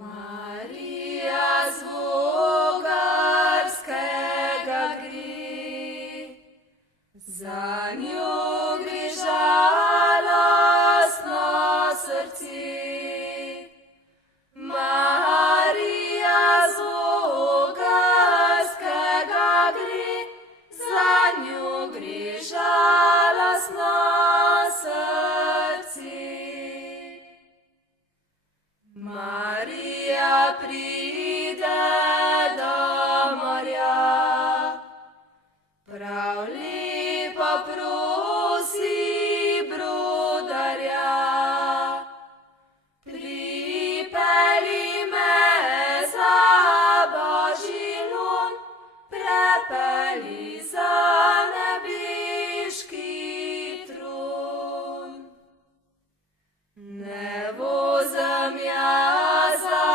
Marija z Vogarskega gre, za njo gre žalostno srce. Marija z Vogarskega gre, za njo gre žalostno srce. Marija pride do morja, prav lepo prosi brodarja. Pripelji me za Božji lun, prepelji za nebeški tron. Ne vozem jaz za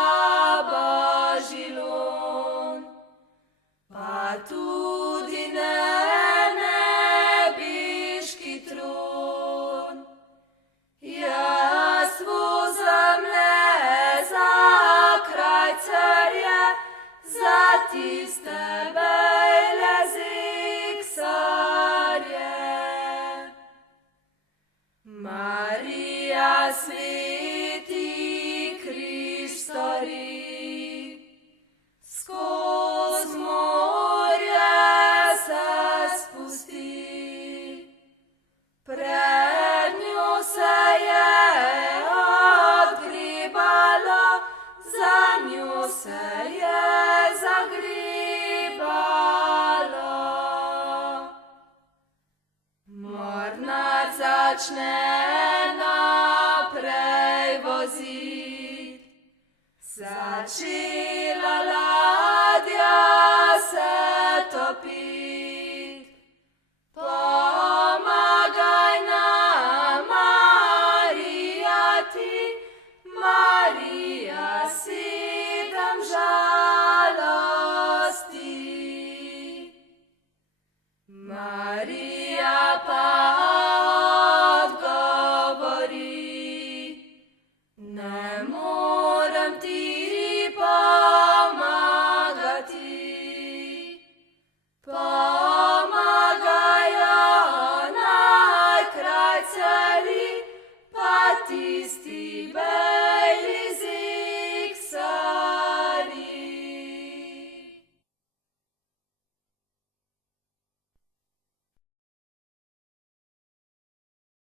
Božji lun, pa tudi ne nebeški tron. Jaz vozem le za krajcarje, za tiste bejle ziksarje. Marija sveti križ stori, skoz morje se spusti. Pred njo se je odgrebalo, za njo se je zagrebalo. Mornar začne naprej vozit, začela ladja se topit. Pomagaj nam, Marija, ti, Marija, sedem žalosti. Marija pa odgovori, ne morem ti pomagati. Pomagajo naj krajcarji, pa tisti